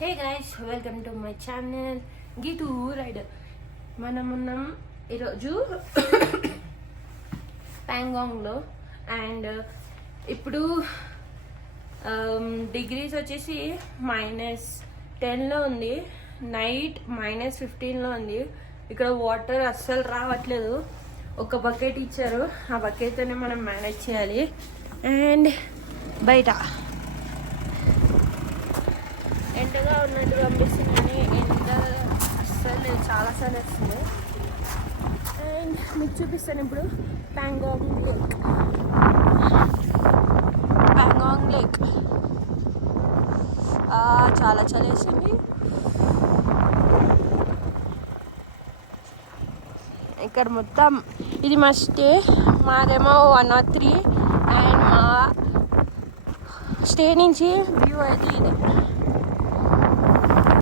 Hey guys, welcome to my channel Geethu Rider. మనమున్నాం ఈరోజు ప్యాంగాంగ్లో. And ఇప్పుడు డిగ్రీస్ వచ్చేసి -10లో ఉంది, నైట్ -15లో ఉంది. ఇక్కడ వాటర్ అస్సలు రావట్లేదు. ఒక బకెట్ ఇచ్చారు, ఆ బకెట్తోనే మనం మేనేజ్ చేయాలి. అండ్ బయట ఎండగా ఉన్నట్టు అనిపిస్తుంది, కానీ ఎండ అస్సలు చాలాసార్లు వస్తుంది. అండ్ మీకు చూపిస్తాను ఇప్పుడు ప్యాంగాంగ్ లేక్. ప్యాంగాంగ్ లేక్ చాలా చలి వేసింది. ఇక్కడ మొత్తం ఇది మా స్టే, మాదేమో 103. అండ్ మా స్టే నుంచి వ్యూ అయితే ఇది.